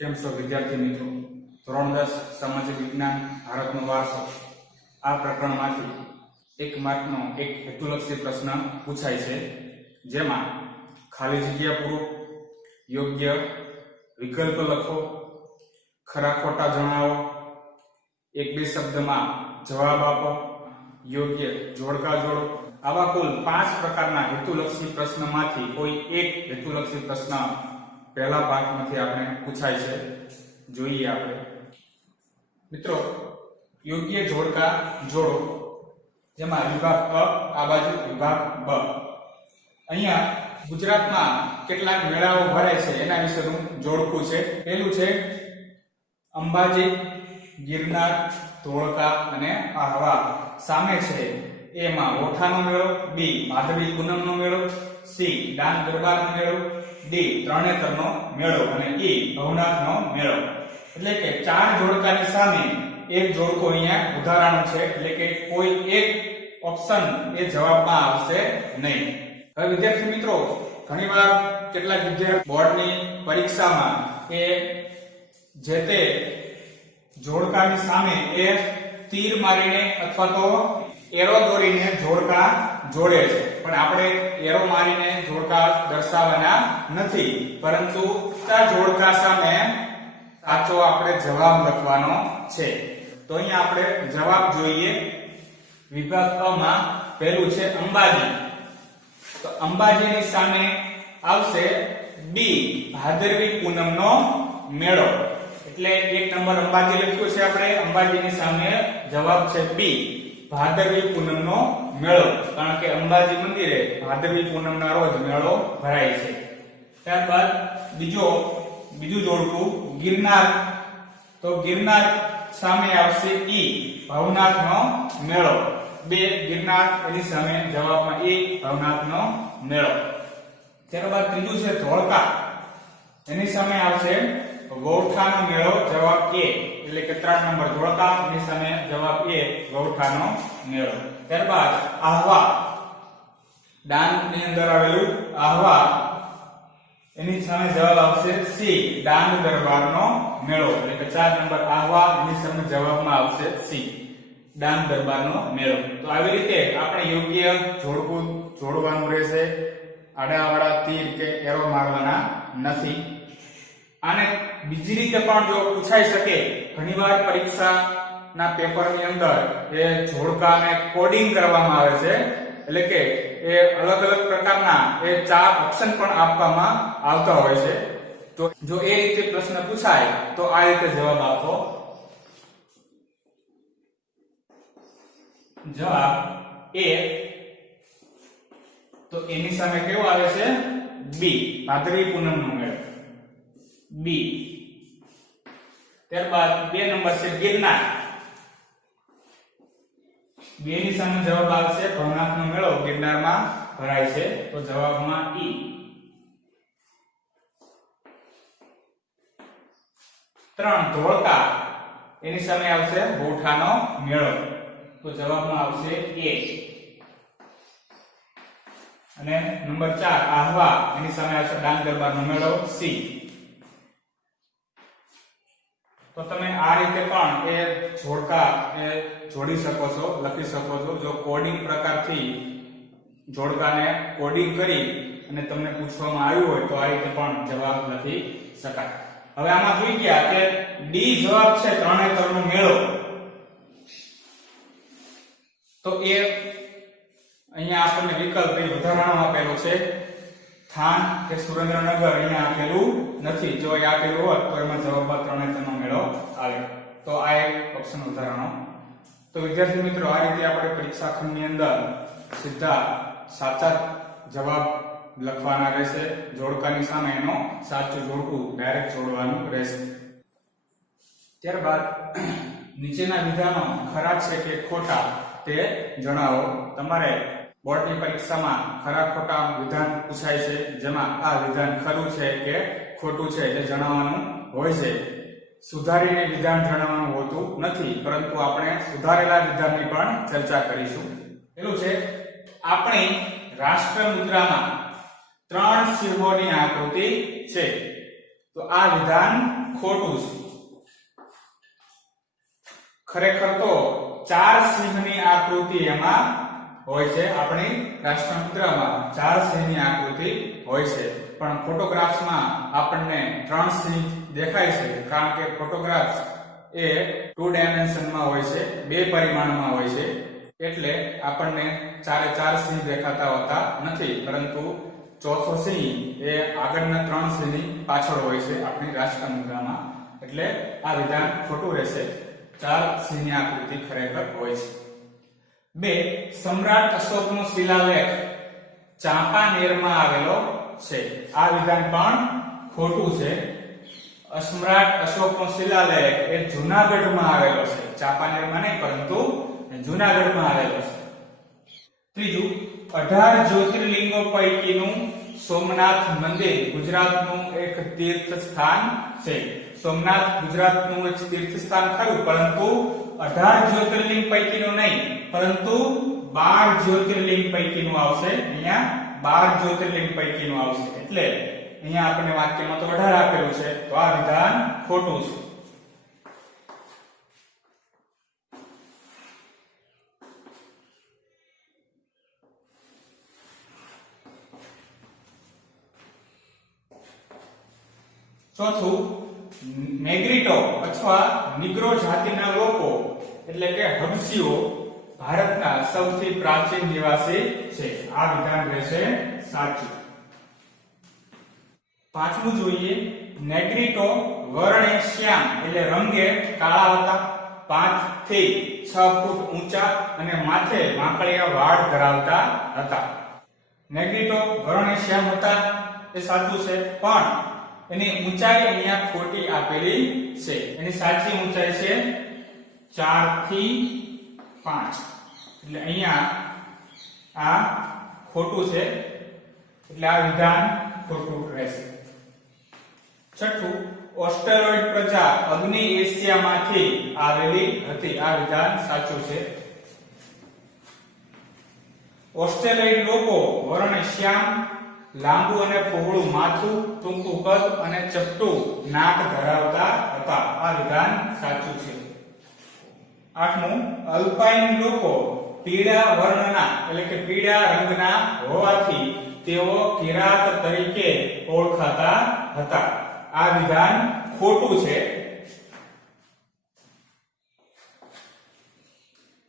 કેમ છો વિદ્યાર્થી મિત્રો? ધોરણ 10 સામાજિક વિજ્ઞાન ભારતનો વારસો આ પ્રકરણમાંથી 1 માર્કનો એક હેતુલક્ષી પ્રશ્ન પૂછાય છે, જેમાં ખાલી જગ્યા પૂરો, યોગ્ય વિકલ્પ લખો, ખરા ખોટા જણાવો, એક બે શબ્દમાં જવાબ આપો, યોગ્ય જોડકા જોડો. આવા કુલ 5 પ્રકારના હેતુલક્ષી પ્રશ્નમાંથી કોઈ એક હેતુલક્ષી પ્રશ્ન પહેલા પાઠમાંથી આપણે પૂછાય છે. જોઈએ આપણે મિત્રો, યોગ્ય જોડકા જોડો, જેમાં વિભાગ અ આ બાજુ વિભાગ બ. અહીંયા ગુજરાતમાં કેટલાક મેળાઓ ભરાય છે એના વિશેનું જોડકું છે. પહેલું છે અંબાજી, ગિરનાર, ધોળકા અને આહવા. સામે છે એમાં ઓઠાનો મેળો, બી ભાદરવી પૂનમનો મેળો, સી ડાંગ દરબારનો મેળો, ડી તરણેતરનો મેળો અને ઈ ભવનાથનો મેળો. એટલે કે 4 જોડકાની સામે એક જોડકો અહીંયા ઉદાહરણ છે, એટલે કે કોઈ એક ઓપ્શન એ જવાબમાં આવશે નહીં. હવે વિદ્યાર્થી મિત્રો, ઘણીવાર કેટલાક વિદ્યાર્થી બોર્ડની પરીક્ષામાં એ જે તે જોડકાની સામે એ તીર મારીને અથવા તો એરો દોરીને જોડકા જોડે છે, પણ આપણે એરો મારીને જોડકા દર્શાવવાના નથી, પરંતુ આ જોડકા સામે સાચો આપણે જવાબ લખવાનો છે. તો અહીંયા આપણે જવાબ જોઈએ. વિભાગ અ માં પહેલું છે અંબાજી. તો અંબાજીની સામે આવશે બી ભાદરવી પૂનમનો મેળો. એટલે 1 નંબર અંબાજી લખ્યું છે આપણે. અંબાજીની સામે જવાબ છે બી ભાદરવી પૂનમનો મેળો, કારણ કે અંબાજી મંદિરે ભાદરવી પૂનમના રોજ મેળો ભરાય છે. ત્યારબાદ બીજું જોડકું ગિરનાર. તો ગિરનાર સામે આવશે ઈ ભવનાથનો મેળો. બે ગિરનાર, એની સામે જવાબમાં ઈ ભવનાથનો મેળો. ત્યારબાદ ત્રીજું છે ધોળકા. એની સામે આવશે ગૌઠાનો મેળો, જવાબ એ. એટલે કે 3 નંબર ધોળકા, એની સામે જવાબ એ ગૌઠાનો મેળો. ત્યારબાદ આહવા, ડાંગ ની અંદર આવેલું આહવા, એની સામે જવાબ આવશે સી ડાંગ દરબારનો મેળો. એટલે કે 4 નંબર આહવા, એની સામે જવાબમાં આવશે સી ડાંગ દરબારનો મેળો. તો આવી રીતે આપણે યોગ્ય જોડકું જોડવાનું રહેશે. આડાવાળા તીર કે એરો મારવાના નથી. આને બીજી રીતે પણ જો પૂછાઈ શકે, ઘણીવાર પરીક્ષાના પેપરની અંદર એ જોડકાને કોડિંગ કરવામાં આવે છે, એટલે કે એ અલગ અલગ પ્રકારના એ 4 ઓપ્શન પણ આપવામાં આવતા હોય છે. તો જો એ રીતે પ્રશ્ન પૂછાય તો આ રીતે જવાબ આપો. જવાબ એ. તો એની સામે કેવો આવે છે? બી ભાદરવી પૂનમનો મેળો, બી. ત્યારબાદ 2 નંબર છે ગિરનાર. 2 ની સામે જવાબ આવશે ભવનાથનો મેળો ગિરનારમાં ભરાય છે, તો જવાબમાં ઈ. 3 ધોળકા. એની સામે આવશે ગૌઠાનો મેળો, તો જવાબમાં આવશે એ. અને નંબર 4 આહવા. એની સામે આવશે ડાંગ દરબારનો મેળો, સી. તો તમે આ રીતે પણ એ જોડકા એ જોડી શકો છો, લખી શકો છો. જો કોડિંગ પ્રકારથી જોડકાને કોડિંગ કરી અને તમને પૂછવામાં આવ્યું હોય તો આ રીતે પણ જવાબ લખી શકાય. હવે આમાં જોઈ ગયા કે ડી જવાબ છે તરણેતરનો મેળો. તો એ અહીંયા આપણને વિકલ્પ એ વધારાનો આપેલો છે. થાન કે સુરેન્દ્રનગર અહીંયા આપેલું નથી. જો એ આપેલું હોત તો એમાં જવાબમાં તરણેતરનો મેળો આવે. તો આ એક ઓપ્શન વધારાનો. તો વિદ્યાર્થી મિત્રો, આ રીતે આપણે પરીક્ષા ખંડની અંદર સીધા સાચા જવાબ લખવાના રહેશે. જોડકાની સામે એનો સાચું જોડકું ડાયરેક્ટ જોડવાનું રહેશે. ત્યારબાદ નીચેના વિધાનો ખરા છે કે ખોટા તે જણાવો. તમારે બોર્ડની પરીક્ષામાં ખરા ખોટા વિધાન પૂછાય છે, જેમાં આ વિધાન ખરું છે કે ખોટું છે એ જણાવવાનું હોય છે. સુધારીને વિધાન જણાવવાનું હોતું નથી, પરંતુ આપણે સુધારેલા વિધાનની પણ ચર્ચા કરીશું. પેલું છે આપણી રાષ્ટ્ર મુદ્રામાં 3 સિંહોની આકૃતિ છે. તો આ વિધાન ખોટું છે. ખરેખર તો 4 સિંહની આકૃતિ એમાં હોય છે. આપણી રાષ્ટ્રમુદ્રામાં 4 સિંહની આકૃતિ હોય છે, પણ ફોટોગ્રાફ્સમાં આપણને 3 સિંહ દેખાય છે, કારણ કે ફોટોગ્રાફ્સ એ 2 ડાયમેન્શનમાં હોય છે, 2 પરિમાણમાં હોય છે, એટલે આપણને 4 સિંહ દેખાતા હોતા નથી, પરંતુ ચોથો સિંહ એ આગળના 3 સિંહની પાછળ હોય છે આપણી રાષ્ટ્રમુદ્રામાં. એટલે આ વિધાન ખોટું રહેશે. 4 સિંહની આકૃતિ ખરેખર હોય છે. 2. સમ્રાટ અશોકનો શિલાલેખ ચાંપાનેરમાં આવેલો છે. આ વિધાન પણ ખોટું છે. સમ્રાટ અશોકનો શિલાલેખ એ જૂનાગઢમાં આવેલો છે, ચાંપાનેરમાં નહીં, પરંતુ જૂનાગઢમાં આવેલો છે. 3. 18 જ્યોતિર્લિંગો પૈકીનું સોમનાથ મંદિર ગુજરાતનું એક તીર્થ સ્થાન છે. સોમનાથ ગુજરાતનું એક તીર્થ સ્થાન ખરું, પરંતુ 18 જ્યોતિર્લિંગ પૈકીનું નહીં, પરંતુ 12 જ્યોતિર્લિંગ પૈકીનું આવશે. અહીંયા 12 જ્યોતિર્લિંગ પૈકીનું આવશે. એટલે અહીંયા આપણને વાક્યમાં તો 18 આપેલું છે, તો આ વિધાન ખોટું છે. ચોથું, નેગ્રીટો અથવા નિગ્રો જાતિના લોકો એટલે કે હબસીઓ ભારતના સૌથી પ્રાચીન નિવાસી છે. આ વિધાન રહેશે સાચું. 5મું જોઈએ, નેગ્રીટો વર્ણે શ્યામ એટલે રંગે કાળા હતા, 5 થી 6 ફૂટ ઊંચા અને માથે માંકડિયા વાળ ધરાવતા હતા. નેગ્રીટો વર્ણે શ્યામ હતા એ સાચું છે, પણ એની ઊંચાઈ અહીંયા ખોટી આપેલી છે. એની સાચી ઊંચાઈ છે 4 થી 5. એટલે અહીંયા આ ખોટું છે, એટલે આ વિધાન ખોટું રહેશે. 6. ઓસ્ટ્રેલોઇડ પ્રજા અગ્નિ એશિયામાંથી આવેલી હતી. આ વિધાન સાચું છે. ઓસ્ટ્રેલોઇડ લોકો વર્ણ શ્યામ, લાંબુ અને પહોળું માથું, ટૂંકું કદ અને ચપટું નાક ધરાવતા હતા. આ વિધાન સાચું છે. 8મું, અલ્પાઇન લોકો પીળા વર્ણના એટલે કે પીળા રંગના હોવાથી તેઓ કિરાત તરીકે ઓળખાતા હતા. આ વિધાન ખોટું છે,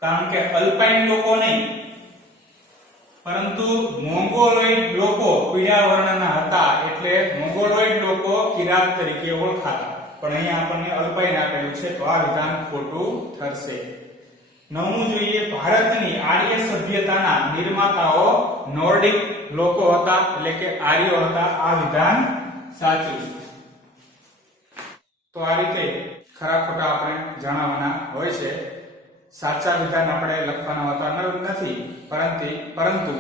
કારણ કે અલ્પાઇન લોકો નહીં, પરંતુ મોંગોલોઇડ લોકો પીળા વર્ણના હતા, એટલે મોંગોલોઇડ લોકો કિરાત તરીકે ઓળખાતા. પણ અહીંયા આપણને અલ્પાઇન આપેલું છે, તો આ વિધાન ખોટું ઠરશે. 9મું જોઈએ, ભારતની આર્ય સભ્યતાના નિર્માતાઓ નોર્ડિક લોકો હતા, એટલે કે આર્યો હતા. આ વિધાન સાચું છે. તો આ રીતે ખરા ખોટા આપણે જણાવવાના હોય છે. સાચા વિધાન આપણે લખવાના હોતા નથી, પરંતુ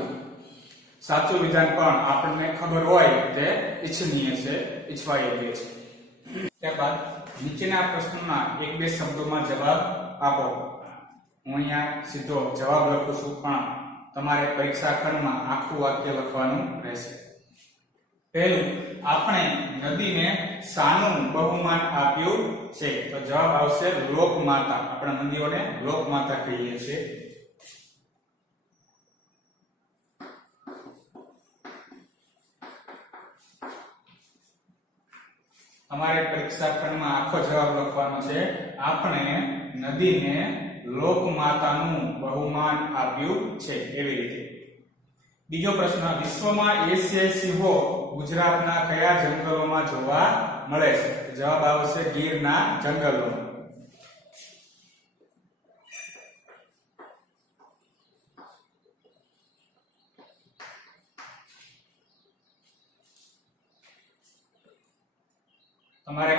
સાચું વિધાન પણ આપણને ખબર હોય તે ઈચ્છનીય છે, ઈચ્છવા યોગ્ય છે. ત્યારબાદ નીચેના પ્રશ્નોના 1-2 શબ્દોમાં જવાબ આપો. હું અહીંયા સીધો જવાબ લખું છું, પણ તમારે પરીક્ષા ખંડમાં આખું વાક્ય લખવાનું રહેશે. પહેલું, આપણે નદીને શાનું બહુમાન આપ્યું છે? તો જવાબ આવશે લોકમાતા. આપણે નદીઓને લોકમાતા કહીએ છીએ. તમારે પરીક્ષા ખંડમાં આખો જવાબ લખવાનો છે. આપણે નદીને લોકમાતાનું બહુમાન આપ્યું છે, એવી રીતે. બીજો પ્રશ્ન, વિશ્વમાં એશિયાઈ સિંહો ગુજરાતના કયા જંગલોમાં જોવા મળે છે? જવાબ આવશે ગીરના જંગલોમાં. તમારે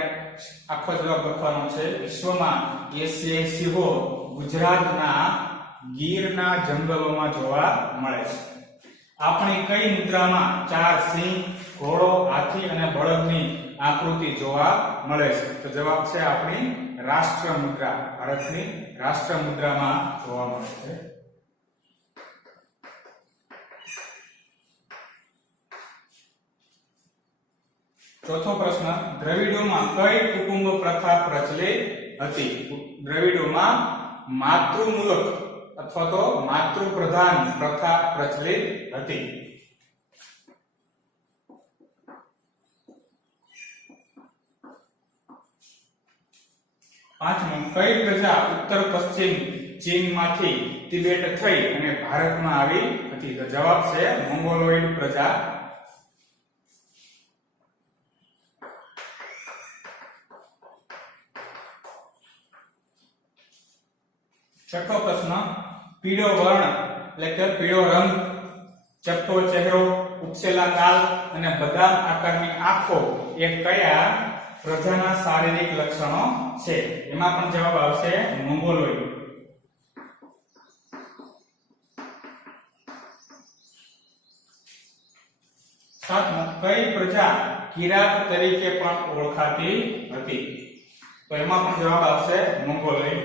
આખો જવાબ લખવાનો છે. વિશ્વમાં એશિયાઈ સિંહો ગુજરાતના ગીરના જંગલોમાં જોવા મળે છે. આપણી કઈ મુદ્રામાં 4 સિંહ, ઘોડો, હાથી અને બળદની આકૃતિ જોવા મળે છે? તો જવાબ છે આપણી રાષ્ટ્ર મુદ્રા. ભારતની રાષ્ટ્ર મુદ્રામાં જોવા મળે છે. ચોથો પ્રશ્ન, દ્રવિડોમાં કઈ કુટુંબ પ્રથા પ્રચલિત હતી? દ્રવિડોમાં માતૃમૂલક અથવા તો માતૃપ્રધાન પ્રથા પ્રચલિત હતી. પાંચમો, કઈ પ્રજા ઉત્તર પશ્ચિમ ચીનમાંથી તિબેટ થઈ અને ભારતમાં આવી હતી? તો જવાબ છે મોંગોલોઇડ પ્રજા. છઠ્ઠો પ્રશ્ન, પીળો વર્ણ એટલે કે પીળો રંગ, ચપટો ચહેરો, ઉપસેલા ગાલ અને બદામ આકારની આંખો એ કયા પ્રજાના શારીરિક લક્ષણો છે? એમાં પણ જવાબ આવશે મોંગોલોઇડ. સાતમો, કઈ પ્રજા કિરાત તરીકે પણ ઓળખાતી હતી? તો એમાં પણ જવાબ આવશે મોંગોલોઇડ.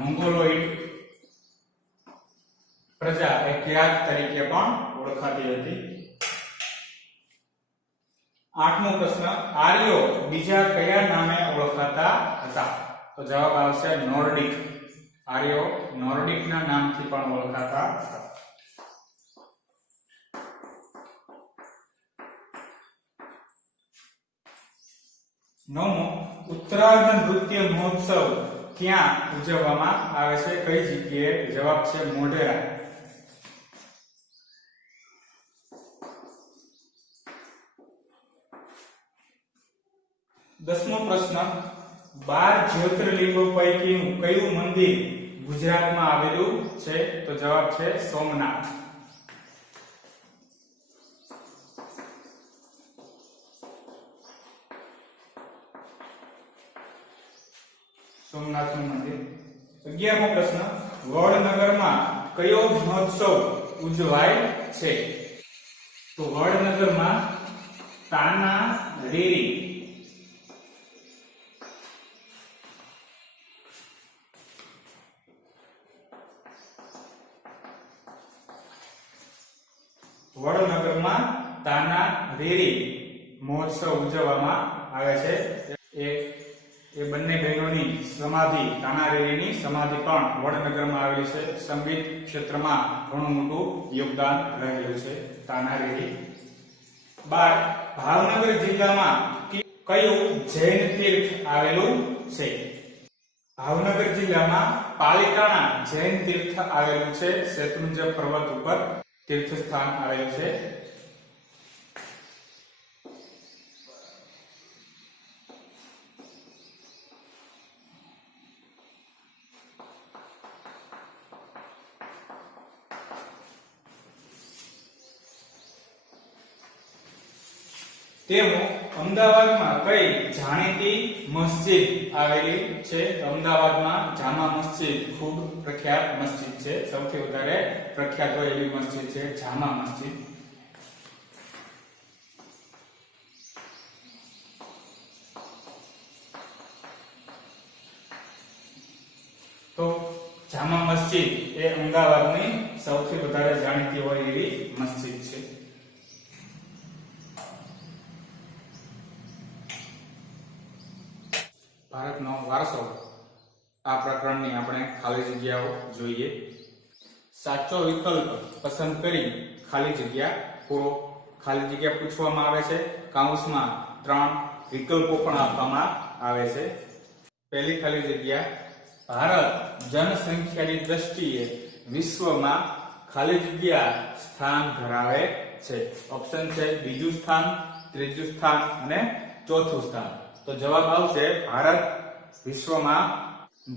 મોંગોલોઇડ પ્રજા એ કિરાત તરીકે પણ ઓળખાતી હતી. આઠમો પ્રશ્ન, આર્યો બીજા કયા નામે ઓળખાતા હતા? તો જવાબ આવશે નોર્ડિક. આર્યો નોર્ડિકના નામથી પણ ઓળખાતા હતા. નવમો, ઉત્તરાર્ધ નૃત્ય મહોત્સવ ક્યાં ઉજવવામાં આવે છે? કઈ જગ્યાએ? જવાબ છે મોઢેરા. દસમો પ્રશ્ન, 12 જ્યોતિર્લિંગો પૈકીનું કયું મંદિર ગુજરાતમાં આવેલું છે? તો જવાબ છે સોમનાથ. સોમનાથનું મંદિર. 11મો પ્રશ્ન, વડનગરમાં કયો મહોત્સવ ઉજવાય છે? તો વડનગરમાં તાના રીરી. વડનગરમાં તાના રીરી મહોત્સવ ઉજવવામાં આવે છે. એ બંને બહેનોની સમાધિ, તાનારીરીની સમાધિ પણ વડનગરમાં આવેલી છે. સંગીત ક્ષેત્રમાં ઘણું મોટું યોગદાન રહેલું છે તાનારીરી. 12, ભાવનગર જિલ્લામાં કયું જૈન તીર્થ આવેલું છે? ભાવનગર જિલ્લામાં પાલિતાણા જૈન તીર્થ આવેલું છે. શેત્રુંજય પર્વત ઉપર તીર્થ સ્થાન આવેલું છે. તેઓ અમદાવાદમાં કઈ જાણીતી મસ્જિદ આવેલી છે? અમદાવાદમાં જામા મસ્જિદ ખૂબ પ્રખ્યાત મસ્જિદ છે. સૌથી વધારે પ્રખ્યાત હોય એવી મસ્જિદ છે જામા મસ્જિદ. તો જામા મસ્જિદ એ અમદાવાદની સૌથી વધારે જાણીતી હોય એવી મસ્જિદ છે. ભારતનો વારસો આ પ્રકરણની આપણે ખાલી જગ્યાઓ જોઈએ. સાચો વિકલ્પ પસંદ કરી ખાલી જગ્યા પૂરો. ખાલી જગ્યા પૂછવામાં આવે છે. કૌંસમાં 3 વિકલ્પો પણ આપવામાં આવે છે. પહેલી ખાલી જગ્યા, ભારત જનસંખ્યાની દ્રષ્ટિએ વિશ્વમાં ખાલી જગ્યા સ્થાન ધરાવે છે. ઓપ્શન છે બીજું સ્થાન, ત્રીજું સ્થાન અને ચોથું સ્થાન. તો જવાબ આવશે ભારત વિશ્વમાં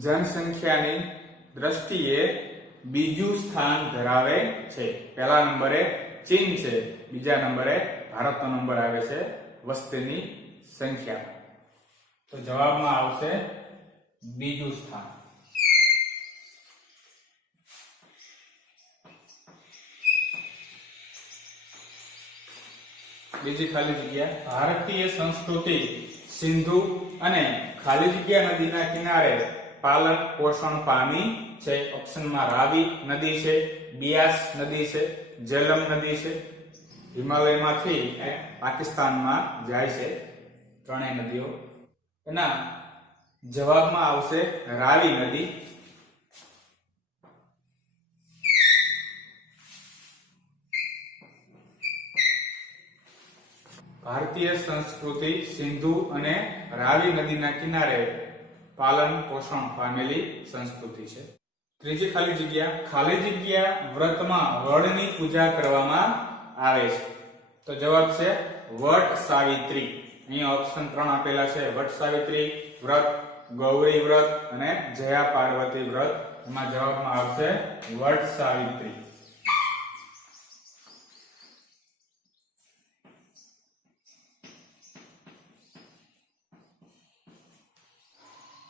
જનસંખ્યાની દ્રષ્ટિએ બીજું સ્થાન ધરાવે છે. પહેલા નંબરે ચીન છે, બીજા નંબરે ભારતનો નંબર આવે છે વસ્તીની સંખ્યા. તો જવાબમાં આવશે બીજું સ્થાન. બીજી ખાલી જગ્યા, ભારતીય સંસ્કૃતિ સિંધુ અને ખાલી જગ્યા નદીના કિનારે પાલન પોષણ પામી છે. ઓપ્શનમાં રાવી નદી છે, બિયાસ નદી છે, झेलम नदी छे। हिमालयमांथी पाकिस्ताનમાં જાય છે ત્રણેય નદીઓ। એના જવાબમાં આવશે રાવી નદી। ભારતીય સંસ્કૃતિ સિંધુ અને રાવી નદીના કિનારે પાલન પોષણ પામેલી સંસ્કૃતિ છે। ત્રીજી ખાલી જગ્યા વ્રતમાં વડની પૂજા કરવામાં આવે છે। તો જવાબ છે વટ સાવિત્રી। અહીં ઓપ્શન 3 આપેલા છે, વટ સાવિત્રી વ્રત, ગૌરી વ્રત અને જયા પાર્વતી વ્રત। એમાં જવાબમાં આવશે વટ સાવિત્રી।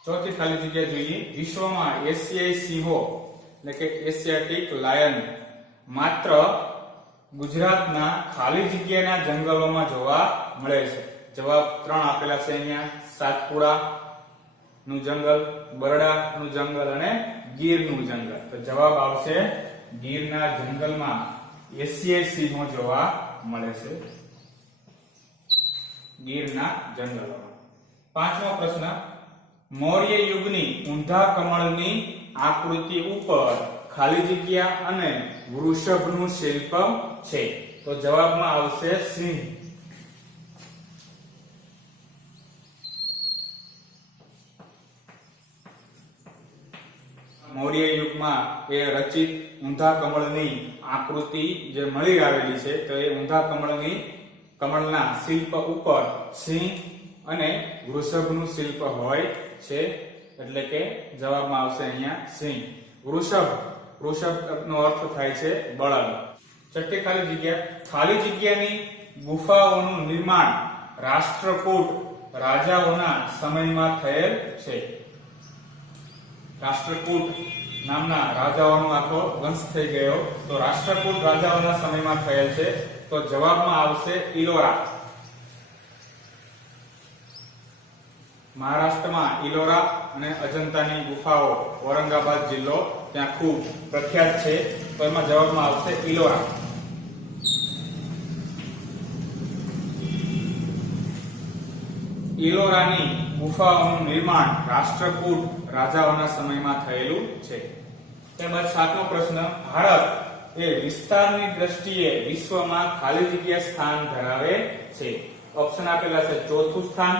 ચોથી ખાલી જગ્યા જોઈએ। વિશ્વમાં એશિયાઈ સિંહો એટલે કે એશિયાટિક લાયન માત્ર ગુજરાતના ખાલી જગ્યાના જંગલોમાં જોવા મળે છે। જવાબ 3 આપેલા છે અહીંયા, સાતપુડા નું જંગલ, બરડા નું જંગલ અને ગીર નું જંગલ। તો જવાબ આવશે ગીરના જંગલમાં એશિયાઈ સિંહો જોવા મળે છે, ગીરના જંગલોમાં। પાંચમો પ્રશ્ન, મૌર્ય યુગની ઊંધા કમળની આકૃતિ ઉપર ખાલી જગ્યા અને વૃષભનું શિલ્પ છે। તો જવાબમાં આવશે સિંહ। મૌર્ય યુગમાં એ રચિત ઊંધા કમળની આકૃતિ જે મળી આવેલી છે, તો એ ઊંધા કમળના શિલ્પ ઉપર સિંહ અને વૃષભનું શિલ્પ હોય છે, એટલે કે જવાબમાં આવશે અહીંયા સિંહ। વૃષભનો અર્થ થાય છે બળદ। છઠ્ઠી ખાલી જગ્યાની ગુફાઓનું નિર્માણ રાષ્ટ્રકૂટ રાજાઓના સમયમાં થયેલ છે। રાષ્ટ્રકૂટ નામના રાજાઓનો આખો વંશ થઈ ગયો, તો રાષ્ટ્રકૂટ રાજાઓના સમયમાં થયેલ છે। તો જવાબમાં આવશે ઇલોરા। મહારાષ્ટ્રમાં ઇલોરા અને અજંતાની ગુફાઓ, ઔરંગાબાદ જિલ્લો ત્યાં ખૂબ પ્રખ્યાત છે, તો એમાં જવાબમાં આવશે ઇલોરા। ઇલોરાની ગુફાઓનું નિર્માણ રાષ્ટ્રકૂટ રાજાઓના સમયમાં થયેલું છે। ત્યારબાદ સાતમો પ્રશ્ન, ભારત એ વિસ્તારની દ્રષ્ટિએ વિશ્વમાં ખાલી જગ્યા સ્થાન ધરાવે છે। ઓપ્શન આપેલા છે, ચોથું સ્થાન,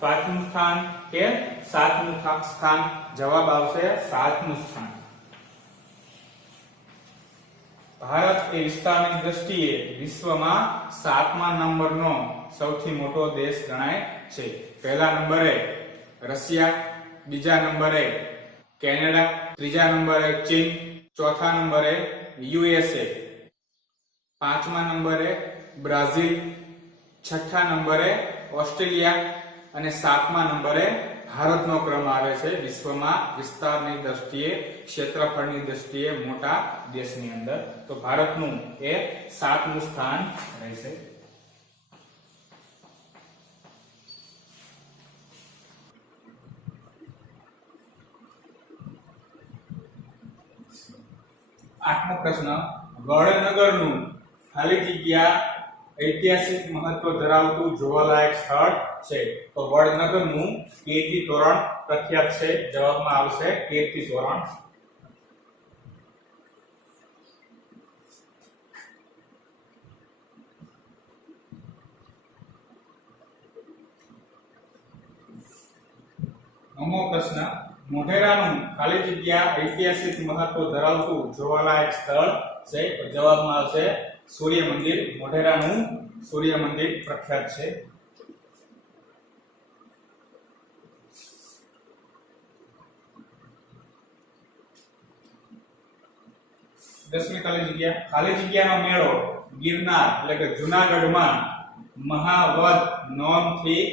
પાંચમું સ્થાન કે સાતમું સ્થાન। જવાબ આવશે સાતમું સ્થાન। ભારત એ વિસ્તારની દ્રષ્ટિએ વિશ્વમાં 7મા નંબરનો સૌથી મોટો દેશ ગણાય છે। પહેલા નંબરે રશિયા, બીજા નંબરે કેનેડા, ત્રીજા નંબરે ચીન, ચોથા નંબરે યુએસએ, પાંચમા નંબરે બ્રાઝિલ, છઠ્ઠા નંબરે ઓસ્ટ્રેલિયા અને સાતમા નંબરે ભારતનો ક્રમ આવે છે વિશ્વમાં વિસ્તારની દ્રષ્ટિએ, ક્ષેત્રફળની દ્રષ્ટિએ મોટા દેશની અંદર। તો ભારતનું એ 7મું સ્થાન રહેશે। આઠમો પ્રશ્ન, વડનગરનું ખાલી જગ્યા ઐતિહાસિક મહત્વ ધરાવતું જોવાલાયક સ્થળ છે। તો વડનગરનું કીર્તિ તોરણ પ્રખ્યાત છે। જવાબમાં આવશે કીર્તિ તોરણ। નવમો પ્રશ્ન, મોઢેરાનું ખાલી જગ્યા ઐતિહાસિક મહત્વ ધરાવતું જોવાલાયક સ્થળ છે। તો જવાબમાં આવશે સૂર્ય મંદિર। મોઢેરાનું સૂર્ય મંદિર પ્રખ્યાત છે। 10મી ખાલી જગ્યાનો મેળો ગિરનાર એટલે કે જૂનાગઢમાં મહાવદ નોમથી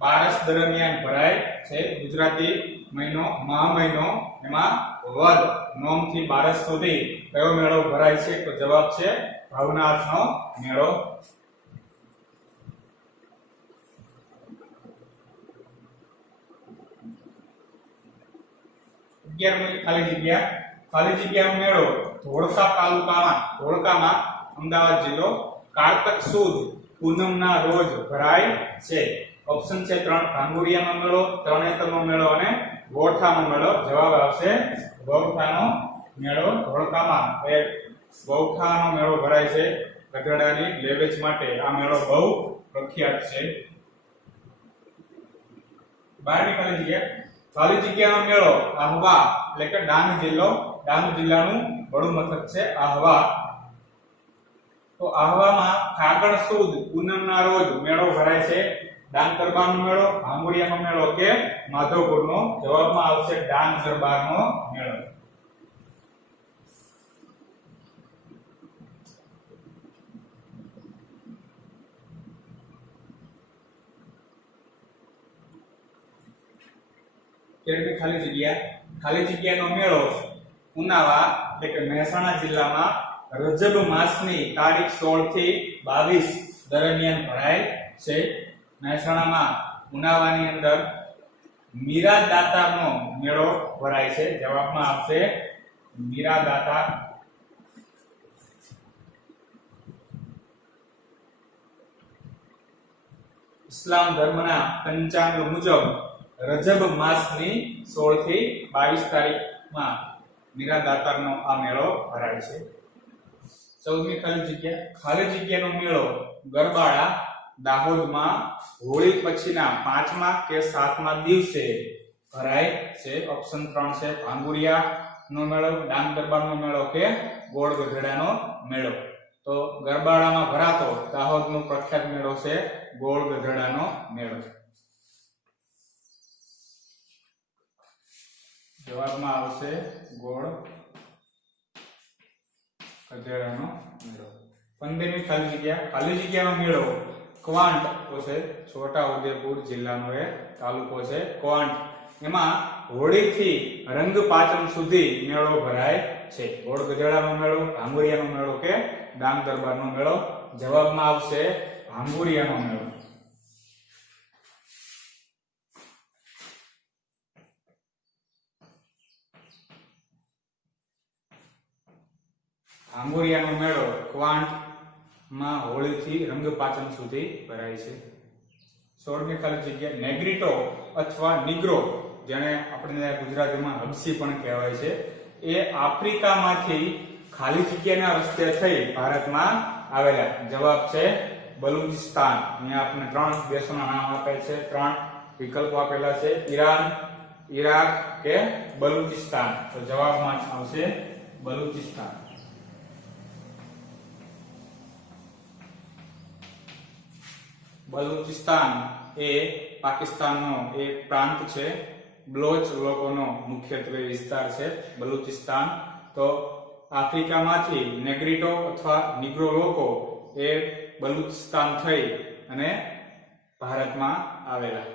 બારસ દરમિયાન ભરાય છે। ગુજરાતી મહિનો મહા મહિનો, એમાં વદ નોમથી બારસ સુધી કયો મેળો ભરાય છે? તો જવાબ છે ભવનાથનો મેળો। 11મી ખાલી જગ્યાનો મેળો ધોળકામાં અમદાવાદ જિલ્લો કારતક સુદ પૂનમના રોજ ભરાય છે. ઓપ્શન છે 3 ભાંગુરિયાનો મેળો, તરણેતરનો મેળો અને ગોઠાનો મેળો. જવાબ આવશે ગોઠાનો મેળો. ધોળકામાં ગોઠાનો મેળો ભરાય છે. ગધેડાની લેવેચ માટે આ મેળો બહુ પ્રખ્યાત છે. 12મી ખાલી જગ્યાનો મેળો આહવા એટલે કે ડાંગ જિલ્લાનું વડું મથક છે આહવા. તો આહવામાં ફાગણ સુદ પૂનમના રોજ મેળો ભરાય છે. ડાંગ દરબારનો મેળો, ભાંગુરિયાનો મેળો કે માધવપુરનો? જવાબમાં આવશે ડાંગ દરબારનો મેળો. ખાલી જગ્યાનો મેળો ઉનાવા એટલે કે મહેસાણા જિલ્લામાં રજબ માસની તારીખ 16 થી 22 દરમિયાન ભરાય છે. મહેસાણામાં ઉનાવાની અંદર મીરા દાતારનો મેળો ભરાય છે. જવાબમાં આવશે મીરા દાતાર. ઇસ્લામ ધર્મના પંચાંગ મુજબ રજબ માસની 16 થી 22 તારીખમાં મીરા દાતારનો આ મેળો ભરાય છે. 14મી ખાલી જગ્યાનો મેળો ગરબાડા દાહોદમાં હોળી પછીના 5મા કે 7મા દિવસે ભરાય છે. ઓપ્શન 3 છે ભાંગુરિયાનો મેળો, ડાંગ દરબારનો મેળો કે ગોળ ગધેડાનો મેળો. તો ગરબાડામાં ભરાતો દાહોદનો પ્રખ્યાત મેળો છે ગોળ ગધેડાનો મેળો. જવાબમાં આવશે ગોળ ગધેડાનો મેળો. 15મી ખાલી જગ્યાનો મેળો ક્વાંટ છે. છોટા ઉદેપુર જિલ્લાનો એ તાલુકો છે ક્વાંટ. એમાં હોળીથી રંગ પાંચમ સુધી મેળો ભરાય છે. ગોળ ગધેડાનો મેળો, ભાંગુરિયાનો મેળો કે ડાંગ દરબારનો મેળો? જવાબમાં આવશે ભાંગુરિયાનો મેળો. ભાંગુરિયાનો મેળો ક્વાંટમાં હોળીથી રંગ પાંચમ સુધી ભરાય છે. 16મી ખાલી જગ્યા નેગ્રીટો અથવા નિગ્રો, જેને આપણે ગુજરાતીમાં હબસી પણ કહેવાય છે, એ આફ્રિકામાંથી ખાલી જગ્યાના રસ્તે થઈ ભારતમાં આવેલા. જવાબ છે બલુચિસ્તાન. અહીંયા આપણે 3 દેશોના નામ આપેલ છે, 3 વિકલ્પો આપેલા છે: ઈરાન, ઈરાક કે બલુચિસ્તાન. તો જવાબમાં આવશે બલુચિસ્તાન. બલુચિસ્તાન એ પાકિસ્તાનનો એક પ્રાંત છે. બ્લોચ લોકોનો મુખ્યત્વે વિસ્તાર છે બલુચિસ્તાન. તો આફ્રિકામાંથી નેગ્રીટો અથવા નિગ્રો લોકો એ બલુચિસ્તાન થઈ અને ભારતમાં આવેલા.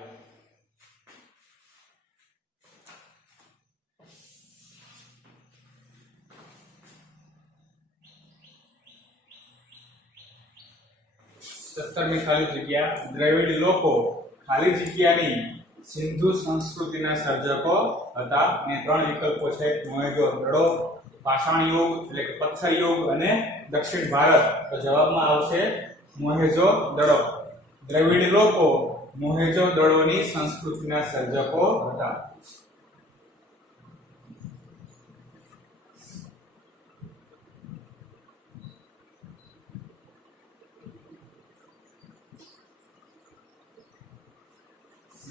સત્તરમી ખાલી જગ્યા દ્રવિડ લોકો ખાલી જગ્યાની સિંધુ સંસ્કૃતિના સર્જકો હતા. અને 3 વિકલ્પો છે: મોહેજો-દડો, પાષાણ યુગ એટલે કે પથ્થર યુગ અને દક્ષિણ ભારત. તો જવાબમાં આવશે મોહેજો-દડો. દ્રવિડ લોકો મોહેજો-દડોની સંસ્કૃતિના સર્જકો હતા.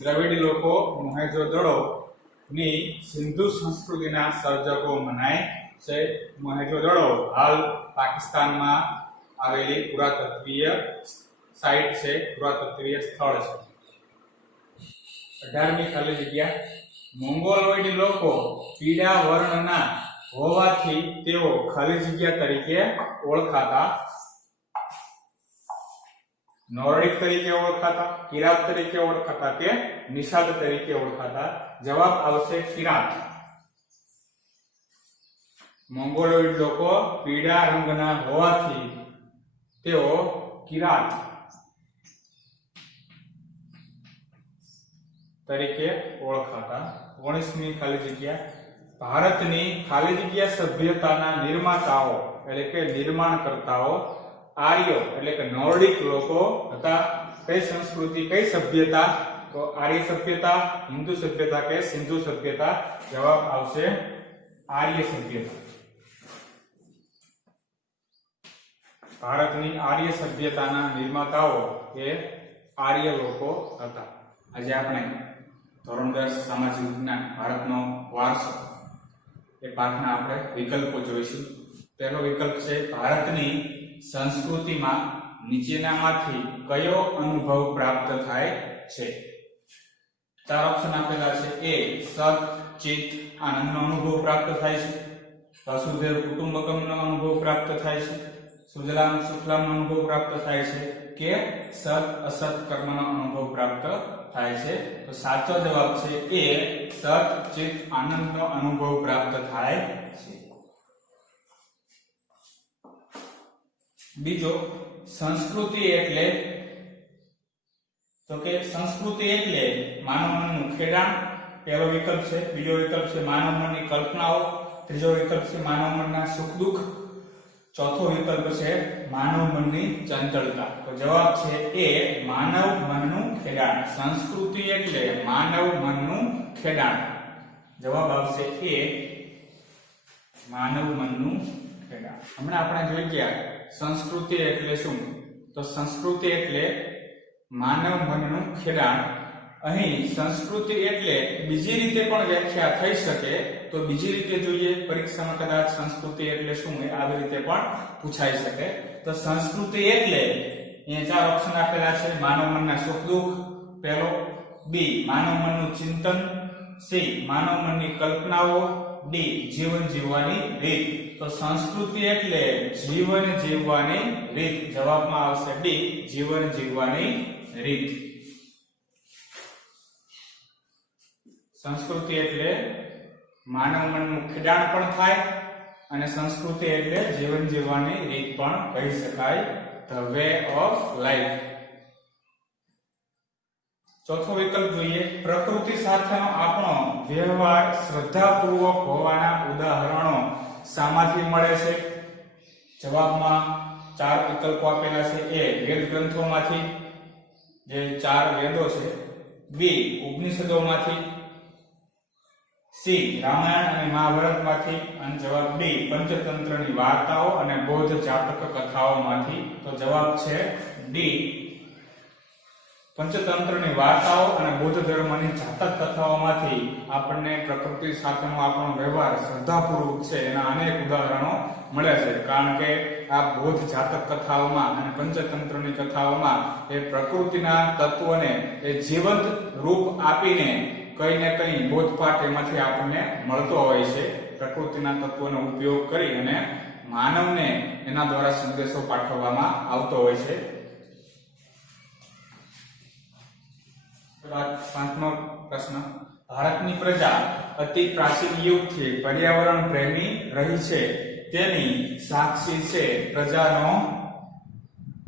દ્રવિડ લોકો મોહેજો-દડો ની સિંધુ સંસ્કૃતિના સર્જકો મનાય છે. મોહેજો-દડો હાલ પાકિસ્તાનમાં આવેલી પુરાતત્વીય સાઇટ છે, પુરાતત્વીય સ્થળ છે. 18મી ખાલી જગ્યા મોંગોલોઇડ લોકો પીળા વર્ણના હોવાથી તેઓ ખાલી જગ્યા તરીકે ઓળખાતા. નોર્ડિક તરીકે ઓળખાતા, કિરાત તરીકે ઓળખાતા કે નિષાદ તરીકે ઓળખાતા? જવાબ આવશે કિરાત. મોંગોલોઇડ લોકો પીળા રંગના હોવાથી તેઓ કિરાત તરીકે ઓળખાતા. 19મી ખાલી જગ્યા ભારતની ખાલી જગ્યા સભ્યતાના નિર્માતાઓ એટલે કે નિર્માણકર્તાઓ આર્યો એટલે કે નોર્ડિક લોકો હતા. કઈ સંસ્કૃતિ, કઈ સભ્યતા? તો આર્ય સભ્યતા, હિન્દુ સભ્યતા કે સિંધુ સભ્યતા? જવાબ આવશે આર્ય સભ્યતા. ભારતની આર્ય સભ્યતાના નિર્માતાઓ એ આર્ય લોકો હતા. આજે આપણે ધોરણ 10 સામાજિક વિજ્ઞાન ભારતનો વારસો એ પાઠના આપણે વિકલ્પો જોઈશું. પહેલો વિકલ્પ છે ભારતની સંસ્કૃતિમાં નીચેનામાંથી કયો અનુભવ પ્રાપ્ત થાય છે? 4 ઓપ્શન આપેલા છે. એ સત ચિત્ત આનંદનો અનુભવ પ્રાપ્ત થાય છે, વસુધૈવ કુટુંબકમનો અનુભવ પ્રાપ્ત થાય છે, સુજલામ સુફલામનો અનુભવ પ્રાપ્ત થાય છે કે સત અસત કર્મનો અનુભવ પ્રાપ્ત થાય છે? તો સાચો જવાબ છે એ સત ચિત્ત આનંદનો અનુભવ પ્રાપ્ત થાય છે. બીજો, સંસ્કૃતિ એટલે? તો કે સંસ્કૃતિ એટલે માનવ મનનું ખેડાણ. પહેલો વિકલ્પ છે. બીજો વિકલ્પ છે માનવ મનની કલ્પનાઓ. ત્રીજો વિકલ્પ છે માનવ મનના સુખ દુઃખ. ચોથો વિકલ્પ છે માનવ મનની ચંચળતા. તો જવાબ છે એ માનવ મનનું ખેડાણ. સંસ્કૃતિ એટલે માનવ મનનું ખેડાણ. જવાબ આવશે એ માનવ મનનું ખેડાણ. હમણાં આપણે જોઈ ગયા સંસ્કૃતિ એટલે શું? તો સંસ્કૃતિ એટલે માનવ મનનું ખેડાણ. અહીં સંસ્કૃતિ એટલે બીજી રીતે પણ વ્યાખ્યા થઈ શકે. તો બીજી રીતે જોઈએ, પરીક્ષામાં કદાચ સંસ્કૃતિ એટલે શું એ આવી રીતે પણ પૂછાઈ શકે. તો સંસ્કૃતિ એટલે અહીંયા 4 ઓપ્શન આપેલા છે. માનવ મનના સુખ દુઃખ પહેલો, બી માનવ મનનું ચિંતન, સી માનવ મનની કલ્પનાઓ, ડી જીવન જીવવાની રીત. તો સંસ્કૃતિ એટલે જીવન જીવવાની રીત. જવાબમાં આવશે ડી જીવન જીવવાની રીત. સંસ્કૃતિ એટલે માનવ મનનું ખેડાણ પણ થાય અને સંસ્કૃતિ એટલે જીવન જીવવાની રીત પણ કહી શકાય. The way of life. ચોથો વિકલ્પ જોઈએ. પ્રકૃતિ સાથેનો આપણો વ્યવહાર શ્રદ્ધાપૂર્વક હોવાના ઉદાહરણો શામાંથી મળે છે? જવાબમાં 4 વિકલ્પો આપેલા છે. એ વેદ ગ્રંથોમાંથી, જે 4 વેદો છે. બી ઉપનિષદોમાંથી, સી રામાયણ અને મહાભારતમાંથી, અને જવાબ ડી પંચતંત્રની વાર્તાઓ અને બૌદ્ધ જાતક કથાઓમાંથી. તો જવાબ છે ડી પંચતંત્રની વાર્તાઓ અને બૌદ્ધ ધર્મની જાતક કથાઓમાંથી આપણને પ્રકૃતિ સાથેનો આપણો વ્યવહાર શ્રદ્ધાપૂર્વક છે એના અનેક ઉદાહરણો મળે છે. કારણ કે આ બૌદ્ધ જાતક કથાઓમાં અને પંચતંત્રની કથાઓમાં એ પ્રકૃતિના તત્વોને એ જીવંત રૂપ આપીને કઈ ને કઈ બોધપાઠ એમાંથી આપણને મળતો હોય છે. પ્રકૃતિના તત્વોનો ઉપયોગ કરી અને માનવને એના દ્વારા સંદેશો પાઠવવામાં આવતો હોય છે. 5મો પ્રશ્ન. ભારતની પ્રજા અતિ પ્રાચીન યુગથી પર્યાવરણ પ્રેમી રહી છે તેની સાક્ષી છે પ્રજાનો?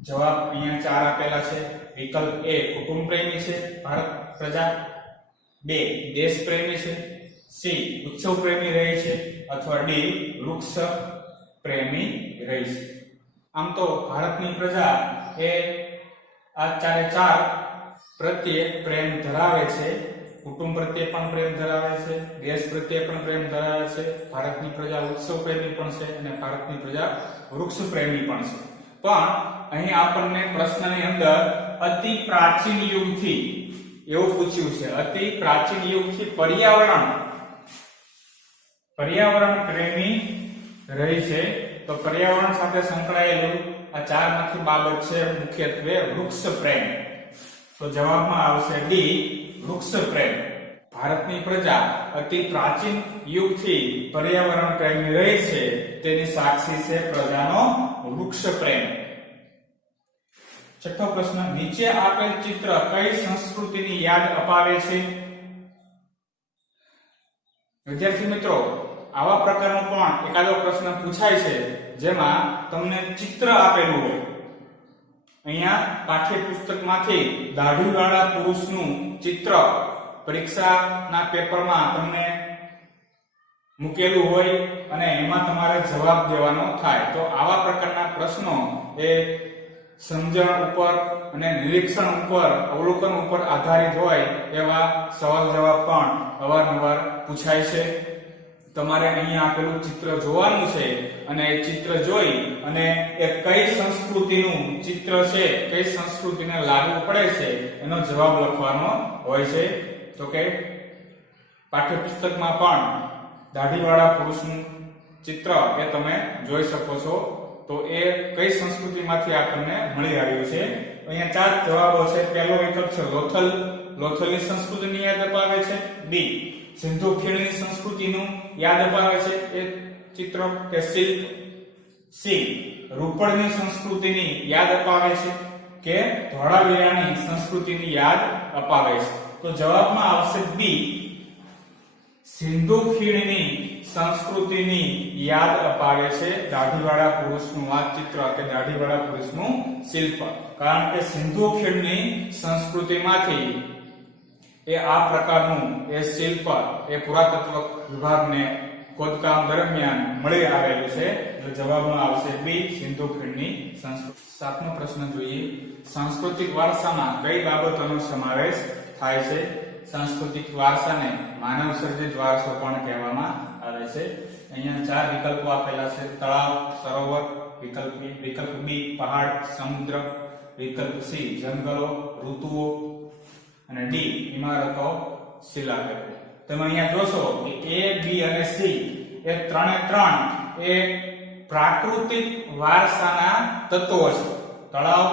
જવાબ અહીંયા 4 આપેલા છે. વિકલ્પ એ કુટુંબ પ્રેમી છે ભારત પ્રજા, 2 દેશ પ્રેમી છે, સી ઉત્સવ પ્રેમી રહી છે, અથવા ડી વૃક્ષ પ્રેમી રહી છે. આમ તો ભારતની પ્રજા એ આ 4 પ્રત્યે પ્રેમ ધરાવે છે. કુટુંબ પ્રત્યે પણ પ્રેમ ધરાવે છે, દેશ પ્રત્યે પણ પ્રેમ ધરાવે છે, ભારતની પ્રજા ઉત્સવ પ્રેમી પણ છે અને ભારતની પ્રજા વૃક્ષ પ્રેમી પણ છે. પણ અહીં આપણને પ્રશ્નની અંદર અતિ પ્રાચીન યુગથી એવું પૂછ્યું છે. અતિ પ્રાચીન યુગથી પર્યાવરણ પ્રેમી રહી છે. તો પર્યાવરણ સાથે સંકળાયેલું આ 4 માંથી બાબત છે મુખ્યત્વે વૃક્ષ પ્રેમ. તો જવાબમાં આવશે ડી વૃક્ષ પ્રેમ. ભારતની પ્રજા અતિ પ્રાચીન યુગથી પર્યાવરણ પ્રેમી રહી છે તેની સાક્ષી છે પ્રજાનો વૃક્ષ પ્રેમ. 6થો પ્રશ્ન. નીચે આપેલ ચિત્ર કઈ સંસ્કૃતિની યાદ અપાવે છે? વિદ્યાર્થી મિત્રો, આવા પ્રકારનો પણ એકાદો પ્રશ્ન પૂછાય છે જેમાં તમને ચિત્ર આપેલું હોય. અહીંયા પાઠ્યપુસ્તકમાંથી દાઢીવાળા પુરુષનું ચિત્ર પરીક્ષાના પેપરમાં તમને મૂકેલું હોય અને એમાં તમારે જવાબ દેવાનો થાય. તો આવા પ્રકારના પ્રશ્નો એ સમજણ ઉપર અને નિરીક્ષણ ઉપર, અવલોકન ઉપર આધારિત હોય એવા સવાલ જવાબ પણ અવારનવાર પૂછાય છે. તમારે અહીંયા આપેલું ચિત્ર જોવાનું છે અને એ ચિત્ર જોઈ અને એ કઈ સંસ્કૃતિનું ચિત્ર છે, કઈ સંસ્કૃતિને લાગુ પડે છે એનો જવાબ લખવાનો હોય છે. તો કે પાઠ્યપુસ્તકમાં પણ દાઢીવાળા પુરુષનું ચિત્ર એ તમે જોઈ શકો છો. તો એ કઈ સંસ્કૃતિમાંથી આપણને મળી આવ્યું છે. અહીંયા ચાર જવાબો છે. પહેલો વિકલ્પ છે લોથલ, લોથલની સંસ્કૃતિની યાદ અપાવે છે. બી, સિંધુ ખીણની સંસ્કૃતિનું યાદ અપાવે છે એ ચિત્ર કે શિલ્પ. સી, રૂપડની સંસ્કૃતિની યાદ અપાવે છે કે ધોળાવીરાની સંસ્કૃતિની યાદ અપાવે છે. તો જવાબમાં આવશે બી, સિંધુ ખીણની સંસ્કૃતિની યાદ અપાવે છે દાઢીવાળા પુરુષનું આ ચિત્ર કે દાઢીવાળા પુરુષનું શિલ્પ. કારણ કે સિંધુ ખીણની સંસ્કૃતિમાંથી એ આ પ્રકારનું એ શિલ્પ એ પુરાતત્વ વિભાગને ખોદકામ દરમિયાન મળી આવેલું છે. એટલે જવાબમાં આવશે બી, સિંધુ ખીણની સંસ્કૃતિ. સાતમો પ્રશ્ન જોઈએ. સાંસ્કૃતિક વારસામાં કઈ બાબતોનો સમાવેશ થાય છે? સાંસ્કૃતિક વારસાને માનવ સર્જિત વારસો પણ કહેવામાં આવે છે. અહીંયા ચાર વિકલ્પો આપેલા છે. તળાવ, સરોવર, વિકલ્પ બી પહાડ, સમુદ્ર, વિકલ્પ સી જંગલો, ઋતુઓ અને ડી ઇમારતો, શિલાલેખો. તમે અહીંયા જોશો કે એ, બી અને સી એ ત્રણે ત્રણ એ પ્રાકૃતિક વારસાના તત્વો છે. તળાવ,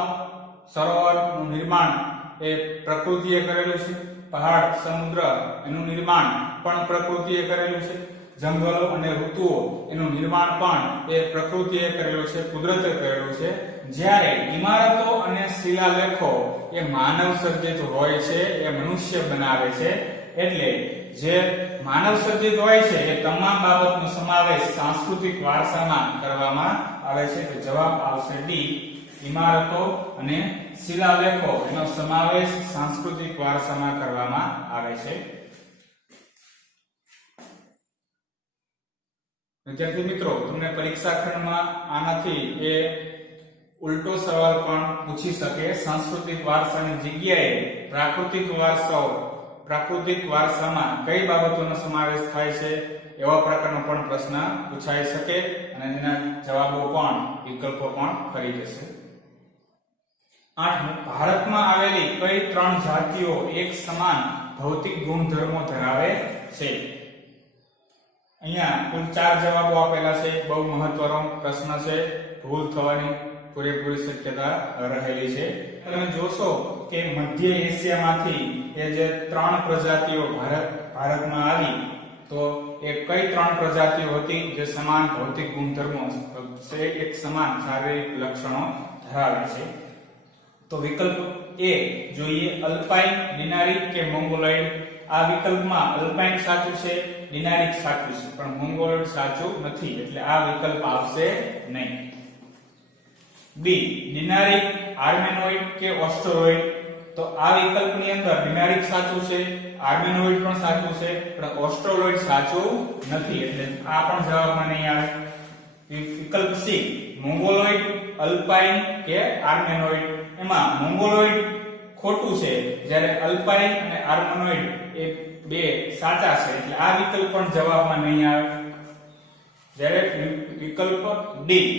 સરોવરનું નિર્માણ એ પ્રકૃતિએ કરેલું છે. પહાડ, સમુદ્ર એનું નિર્માણ પણ પ્રકૃતિએ કરેલું છે. જંગલો અને ઋતુઓ એનું નિર્માણ પણ એ પ્રકૃતિએ કરેલું છે, કુદરતે કરેલું છે. જ્યારે ઇમારતો અને શિલાલેખો એ માનવ સર્જિત હોય છે, એ મનુષ્ય બનાવે છે. એટલે જે માનવ સર્જિત હોય છે એ તમામ બાબતનો સમાવેશ સાંસ્કૃતિક વારસામાં કરવામાં આવે છે. તો જવાબ આવશે ડી, ઇમારતો અને શિલાલેખો એનો સમાવેશ સાંસ્કૃતિક વારસામાં કરવામાં આવે છે. વિદ્યાર્થી મિત્રો, તમને પરીક્ષા ખંડમાં આનાથી એ ઉલટો સવાલ પણ પૂછી શકે. સાંસ્કૃતિક વારસાની જગ્યાએ પ્રાકૃતિક વારસામાં કઈ બાબતોનો સમાવેશ થાય છે એવા પ્રકારનો પણ પ્રશ્ન પૂછાઈ શકે અને એના જવાબો પણ, વિકલ્પો પણ કરી જશે. 8. ભારતમાં આવેલી કઈ ત્રણ જાતિઓ એક સમાન ભૌતિક ગુણધર્મો ધરાવે છે? અહીંયા કુલ 4 જવાબો આપેલા છે. બહુ મહત્વનો પ્રશ્ન છે. ભૂલ થવાની પૂરેપૂરી શક્યતા રહેલી છે. તમે જોશો કે મધ્ય એશિયામાંથી એ જે 3 પ્રજાતિઓ ભારતમાં આવી, તો એ કઈ 3 પ્રજાતિઓ હતી જે સમાન ભૌતિક ગુણધર્મો છે, એક સમાન શારીરિક લક્ષણો ધરાવે છે? તો વિકલ્પ એ જોઈએ, અલ્પાઇન, ડિનારિક કે મોંગોલોઇડ. આ વિકલ્પમાં અલ્પાઇન સાચું છે, ડિનારિક સાચું છે, પણ મોંગોલોઇડ સાચું નથી. એટલે આ વિકલ્પ આવશે નહીં. બી, ડિનારિક, આર્મેનોઇડ કે ઓસ્ટ્રોલોઇડ. તો આ વિકલ્પની અંદર ડિનારિક સાચું છે, આર્મેનોઇડ પણ સાચું છે, પણ ઓસ્ટ્રોલોઇડ સાચું નથી. એટલે આ પણ જવાબમાં નહીં આવે. વિકલ્પ સી, મોંગોલોઇડ, અલ્પાઇન કે આર્મેનોઇડ. એમાં મોંગોલોઇડ ખોટું છે, જ્યારે અલ્પાઇન અને આર્મેનોઇડ એ બે સાચા છે. એટલે આ વિકલ્પ પણ જવાબમાં નહીં આવે. જ્યારે વિકલ્પ ડી,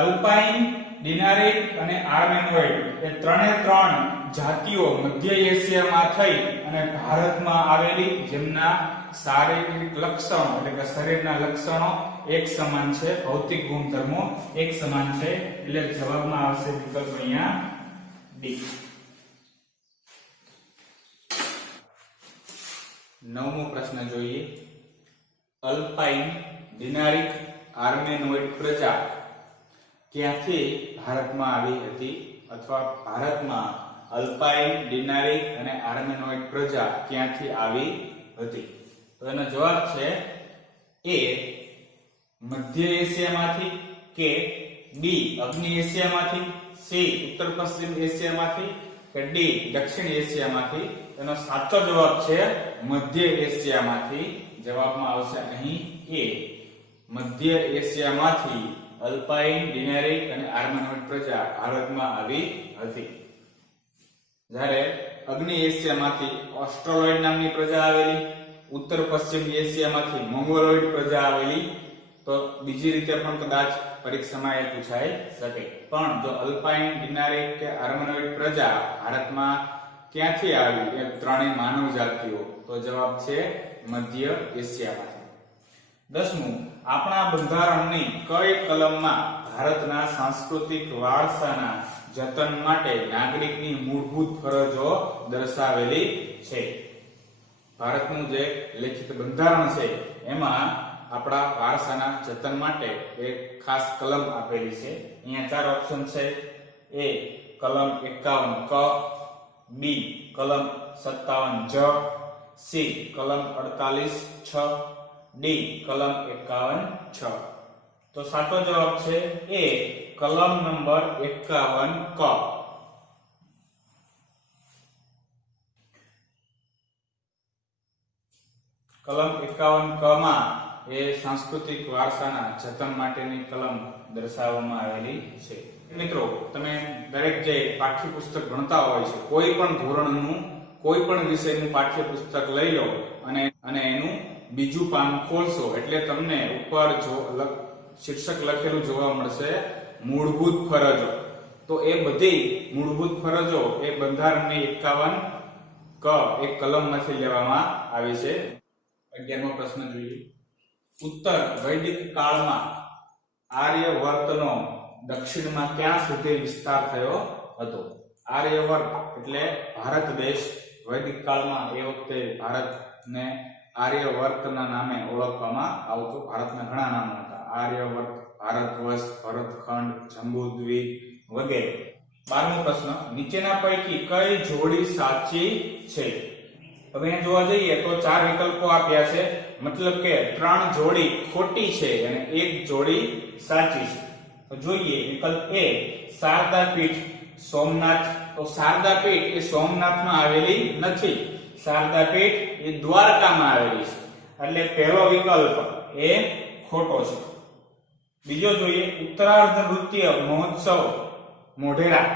અલ્પાઇન, ડિનારિક અને આર્મેનોઇડ એ ત્રણે ત્રણ જાતિઓ મધ્ય એશિયામાં થઈ અને ભારતમાં આવેલી, જેમના શારીરિક લક્ષણો એટલે કે શરીરના લક્ષણો એક સમાન છે, ભૌતિક ગુણધર્મો એક સમાન છે. એટલે જવાબમાં આવશે વિકલ્પ અહીંયા ડી. 9મો પ્રશ્ન જોઈએ. અલ્પાઇન, ડિનારિક, આર્મેનોઇડ પ્રજા ક્યાંથી ભારતમાં આવી હતી, અથવા ભારતમાં અલ્પાઇન, ડિનારિક અને આર્મેનોઇડ પ્રજા ક્યાંથી આવી હતી? તો એનો જવાબ છે એ, મધ્ય એશિયામાંથી, કે બી, અગ્નિ એશિયામાંથી, સી, ઉત્તર પશ્ચિમ એશિયામાંથી કે ડી, દક્ષિણ એશિયામાંથી. એનો સાચો જવાબ છે મધ્ય એશિયામાંથી. જવાબમાં આવશે અહીં એ મધ્ય એશિયામાંથી અલ્પાઇન, ડિનેરિક અને આર્મેનોઇડ પ્રજા ભારતમાં આવી હતી. જ્યારે અગ્નિ એશિયામાંથી ઓસ્ટ્રોલોઇડ નામની પ્રજા આવેલી, ઉત્તર પશ્ચિમ એશિયામાંથી મોંગોલોઇડ પ્રજા આવેલી. તો બીજી રીતે પણ કદાચ પરીક્ષામાં એ પૂછાઈ શકે. પણ જો અલ્પાઇન, ડિનેરિક કે આર્મેનોઇડ પ્રજા ભારતમાં ક્યાંથી આવી, એ ત્રણેય માનવ જાતિઓ, તો જવાબ છે મધ્ય એશિયામાંથી. 10મું, આપણા બંધારણની કઈ કલમમાં ભારતના સાંસ્કૃતિક વારસાના જતન માટે નાગરિકની મૂળભૂત ફરજો દર્શાવેલી છે? ભારતનું જે લેખિત બંધારણ છે એમાં આપણા વારસાના જતન માટે એક ખાસ કલમ આપેલી છે. અહીંયા 4 ઓપ્શન છે. એ કલમ 51 ક, બી કલમ 57 જ, સી કલમ 48 છ, ડી કલમ 51 6. તો સાચો જવાબ છે એ કલમ નંબર 51 ક. કલમ 51 ક માં એ સાંસ્કૃતિક વારસાના જતન માટેની કલમ દર્શાવવામાં આવેલી છે. મિત્રો, તમે દરેક જે પાઠ્યપુસ્તક ભણતા હોય છે, કોઈ પણ ધોરણનું કોઈ પણ વિષયનું પાઠ્યપુસ્તક લઈ લો અને એનું બીજું પાન ખોલશો એટલે તમને ઉપર શીર્ષક લખેલું જોવા મળશે મૂળભૂત ફરજો. તો એ બધી મૂળભૂત ફરજો એ બંધારણની 51 ક એક કલમમાંથી લેવામાં આવી છે. 11મો પ્રશ્ન જોઈએ. ઉત્તર વૈદિક કાળમાં આર્યવર્તનો દક્ષિણમાં ક્યાં સુધી વિસ્તાર થયો હતો? આર્યવર્ત એટલે ભારત દેશ. વૈદિક કાળમાં એ વખતે ભારતને આર્યવર્તના નામે ઓળખવામાં આવતું. ભારતના ઘણા નામો હતા: આર્યવર્ત, ભારતવર્ષ, ભરતખંડ, જંબુદ્વીપ વગેરે. 12મો પ્રશ્ન. નીચેના પૈકી કઈ જોડી સાચી છે? હવે જોવા જઈએ તો 4 વિકલ્પો આપ્યા છે, મતલબ કે 3 જોડી ખોટી છે અને 1 જોડી સાચી છે. તો જોઈએ વિકલ્પ એ શારદા પીઠ સોમનાથ. તો શારદા પીઠ એ સોમનાથમાં આવેલી નથી, શારદા પીઠ એ દ્વારકામાં આવેલી છે, એટલે પહેલો વિકલ્પ એ ખોટો છે. બીજો જોઈએ ઉત્તરાર્ધ નૃત્ય મહોત્સવ મોઢેરા.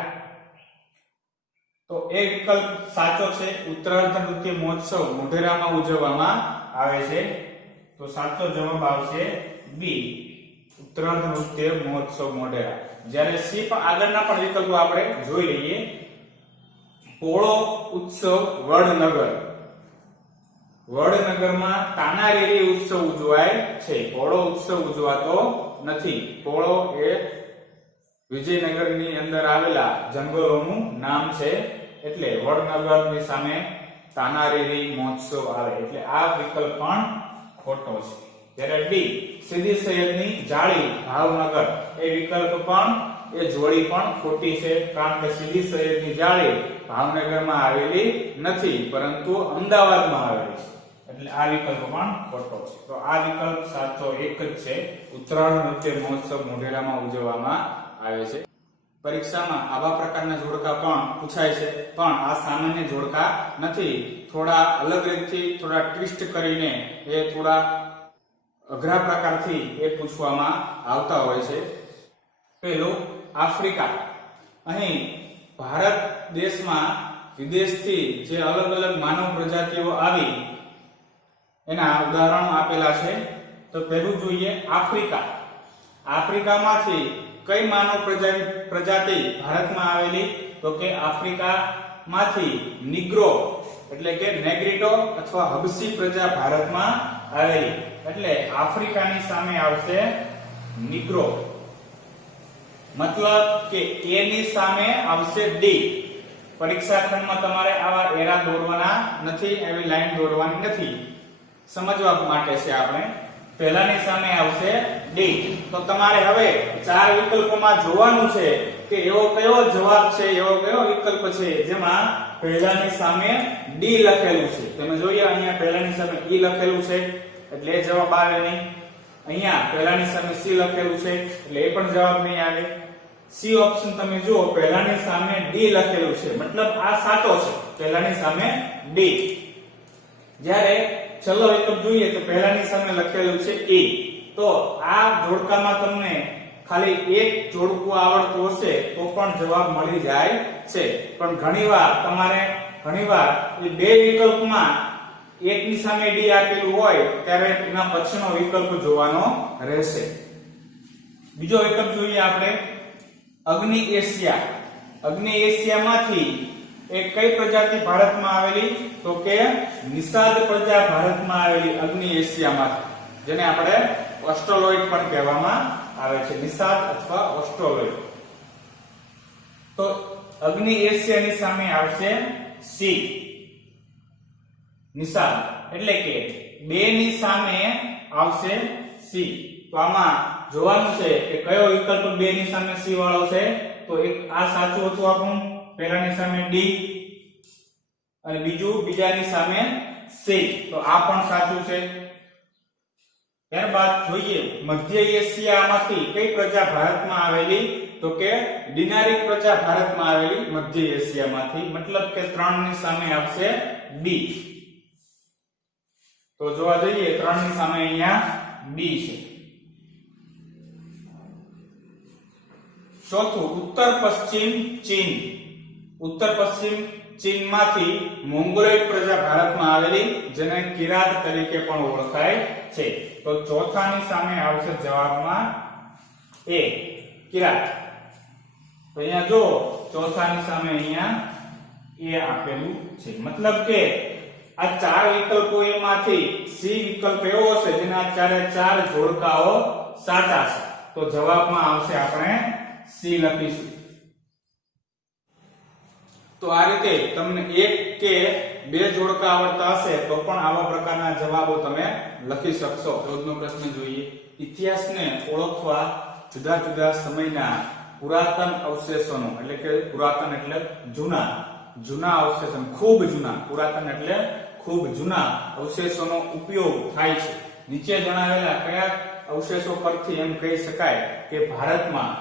તો એ વિકલ્પ સાચો છે. ઉત્તરાર્ધ નૃત્ય મહોત્સવ મોઢેરામાં ઉજવવામાં આવે છે. તો સાચો જવાબ આવશે બી, ઉત્તરાર્ધ નૃત્ય મહોત્સવ મોઢેરા. જ્યારે સી પણ આગળના પણ વિકલ્પો આપણે જોઈ લઈએ. પોળો ઉત્સવ વડનગર. વડનગરમાં તાનારીરી ઉત્સવ ઉજવાય છે. પોળો ઉત્સવ ઉજવાતો નથી. પોળો એ વિજયનગરની અંદર આવેલા જંગલોનું નામ છે, એટલે વડનગરની સામે તાનારીરી મહોત્સવ આવે, એટલે આ વિકલ્પ પણ ખોટો છે. જ્યારે ડી સીદી સૈયદની જાળી ભાવનગર, એ વિકલ્પ પણ એ જોડી પણ ખોટી છે, કારણ કે સીદી સૈયદની જાળી ભાવનગરમાં આવેલી નથી, પરંતુ અમદાવાદમાં આવેલી છે, એટલે આ વિકલ્પ પણ ખોટો છે. તો આ વિકલ્પ સાચો એક જ છે. ઉત્તરાયણ નૃત્ય મહોત્સવ મોઢેરામાં ઉજવવામાં આવે છે. પરીક્ષામાં આવા પ્રકારના જોડકા પણ પૂછાય છે, પણ આ સામાન્ય જોડકા નથી. થોડા અલગ રીતથી, થોડા ટ્વિસ્ટ કરીને, એ થોડા અઘરા પ્રકારથી એ પૂછવામાં આવતા હોય છે. પહેલું આફ્રિકા. અહીં ભારત દેશમાં વિદેશથી જે અલગ અલગ માનવ પ્રજાતિઓ આવી એના ઉદાહરણો આપેલા છે. તો પહેલું જોઈએ આફ્રિકા. આફ્રિકામાંથી કઈ માનવ પ્રજાતિ ભારતમાં આવેલી? તો કે આફ્રિકામાંથી નિગ્રો એટલે કે નેગ્રીટો અથવા હબસી પ્રજા ભારતમાં આવેલી, એટલે આફ્રિકાની સામે આવશે નિગ્રો. મતલબ કે એ ની સામે આવશે ડી. પરીક્ષા ખંડમાં તમારે આવા એરા દોરવાના નથી, એવી લાઈન દોરવાની નથી, સમજવા માટે છે આપણે. પહેલાની સામે આવશે ડી. તો તમારે હવે 4 વિકલ્પોમાં જોવાનું છે કે એવો કયો જવાબ છે, એવો કયો વિકલ્પ છે જેમાં પહેલાની સામે ડી લખેલું છે. તમે જોઈએ અહીંયા પહેલાની સામે ઈ લખેલું છે, એટલે એ જવાબ આવે નહીં. અહીંયા પહેલાની સામે સી લખેલું છે, એટલે એ પણ જવાબ નહીં આવે. સી ઓપ્શન તમે જુઓ, પહેલાની સામે ડી લખેલું છે, મતલબ આ સાચો છે, પહેલાની સામે ડી. જ્યારે છેલ્લો વિકલ્પ જોઈએ તો પહેલાની સામે લખેલું છે a. તો આ જોડકામાં તમને ખાલી એક જોડકું આવડતું હશે તો પણ જવાબ મળી જાય છે, પણ ઘણીવાર એ બે વિકલ્પમાં એકની સામે d આપેલું હોય ત્યારે એના પછીનો વિકલ્પ જોવાનો રહેશે. બીજો વિકલ્પ જોઈએ આપણે અગ્નિ એશિયા. અગ્નિ એશિયામાંથી એક કઈ પ્રજાતિ ભારતમાં આવેલી? તો કે નિષાદ પ્રજા ભારતમાં આવેલી અગ્નિ એશિયામાંથી, જેને આપણે ઓસ્ટ્રોલોઇડ પણ કહેવામાં આવે છે, નિષાદ અથવા ઓસ્ટ્રોલોઇડ. તો અગ્નિ એશિયાની સામે આવશે સી, નિષાદ. એટલે કે 2 ની સામે આવશે સી. તો આમાં જોવાનું છે કે કયો વિકલ્પ 2 ની સામે સી વાળો છે. તો એક આ સાચું હતું આપણું, પહેલાની સામે ડી અને બીજાની સામે સી. તો આ પણ સાચું છે. ત્યારબાદ જોઈએ મધ્ય એશિયામાંથી કઈ પ્રજા ભારતમાં આવેલી? તો કે ડિનારિક પ્રજા ભારતમાં આવેલી મધ્ય એશિયામાંથી, મતલબ કે 3 ની સામે આવશે ડી. તો જોવા જઈએ 3 ની સામે અહીંયા ડી છે. ચોથું ઉત્તર પશ્ચિમ ચીન. ઉત્તર પશ્ચિમ ચીનમાંથી મોંગોલોઇડ પ્રજા ભારતમાં આવેલી, જેને કિરાત તરીકે પણ ઓળખાય છે. તો ચોથાની સામે આવશે જવાબમાં એ, કિરાત. તો અહીંયા જો ચોથાની સામે અહીંયા એ આપેલું છે, મતલબ કે આ 4 વિકલ્પો એમાંથી સી વિકલ્પ એવો હશે જેના ચારે 4 જોડકાઓ સાચા છે. તો જવાબમાં આવશે આપણે સી લખીશું. તો આ રીતે તમને એક કે બે જોડકા આવડતા હશે તો પણ આવા પ્રકારના જવાબો તમે લખી શકશો. રોજનો પ્રશ્ન જોઈએ. ઇતિહાસને ઓળખવા જુદા જુદા સમયના પુરાતન અવશેષોનો, એટલે કે પુરાતન એટલે જૂના અવશેષો, ખૂબ જૂના, પુરાતન એટલે ખૂબ જૂના અવશેષોનો ઉપયોગ થાય છે. નીચે જણાવેલા કયા અવશેષો પરથી એમ કહી શકાય કે ભારતમાં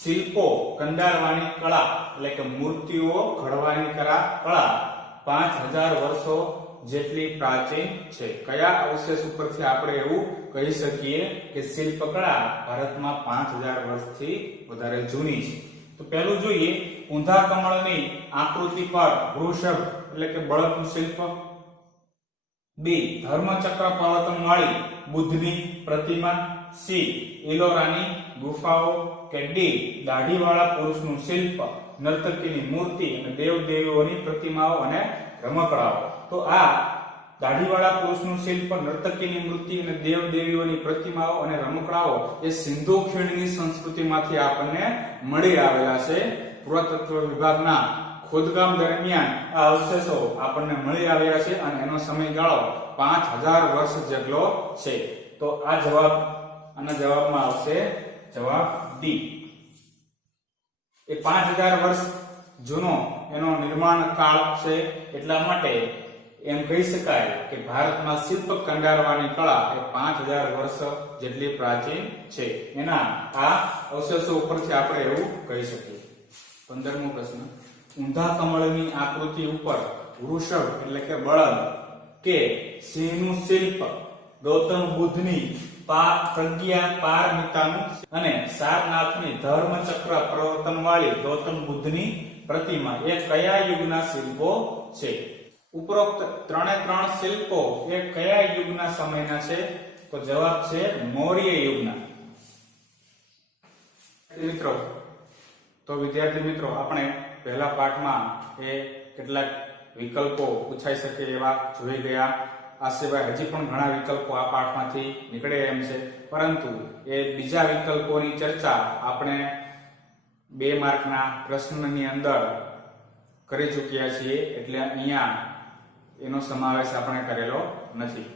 શિલ્પો કંડારવાની કળા, એટલે કે મૂર્તિઓ ઘડવાની કળા 5000 વર્ષો જેટલી પ્રાચીન છે? કયા અવશેષ ઉપરથી આપણે એવું કહી શકીએ કે શિલ્પકળા ભારતમાં 5000 વર્ષથી વધારે જૂની છે? તો પહેલું જોઈએ ઊંધા કમળની આકૃતિ પર વૃષભ એટલે કે બળદનું શિલ્પ. બી ધર્મચક્ર પર્વતનવાળી બુદ્ધની પ્રતિમા. સી ઇલોરાની ગુફાઓ. કે ડી દાઢીવાળા પુરુષનું શિલ્પ, નર્તકીની મૂર્તિ અને દેવદેવીઓની પ્રતિમાઓ અને રમકડાઓ. તો આ દાઢીવાળા પુરુષનું શિલ્પ, નર્તકીની મૂર્તિ અને દેવદેવીઓની પ્રતિમાઓ અને રમકડાઓ એ સિંધુ ખીણની સંસ્કૃતિમાંથી આપણને મળી આવેલા છે. પુરાતત્વ વિભાગના ખોદકામ દરમિયાન આ અવશેષો આપણને મળી આવ્યા છે અને એનો સમયગાળો 5000 વર્ષ જેટલો છે. તો આના જવાબમાં આવશે જવાબ ડી. એ 5000 વર્ષ જૂનો એનો નિર્માણ કાળ છે, એટલા માટે એમ કહી શકાય કે ભારતમાં શિલ્પ કંડારવાની કળા એ 5000 વર્ષ જેટલી પ્રાચીન છે. એના આ અવશેષો ઉપરથી આપણે એવું કહી શકીએ. 15મો પ્રશ્ન. ઊંધા કમળની આકૃતિ ઉપર વૃષભ એટલે કે બળદ કે સિંહનું શિલ્પ, ગૌતમ બુદ્ધની પ્રજ્ઞા પારમિતાનું અને સારનાથની ધર્મચક્ર પ્રવર્તનવાળી ગૌતમ બુદ્ધની પ્રતિમા એ કયા યુગના શિલ્પો છે? ઉપરોક્ત 3 શિલ્પો એ કયા યુગના સમયના છે? તો જવાબ છે મૌર્ય યુગના. વિદ્યાર્થી મિત્રો આપણે પહેલા પાઠમાં એ કેટલાક વિકલ્પો પૂછાઈ શકે એવા જોઈ ગયા. આ સિવાય હજી પણ ઘણા વિકલ્પો આ પાઠમાંથી નીકળે એમ છે, પરંતુ એ બીજા વિકલ્પોની ચર્ચા આપણે 2 માર્કના પ્રશ્નની અંદર કરી ચૂક્યા છીએ, એટલે અહીંયા એનો સમાવેશ આપણે કરેલો નથી.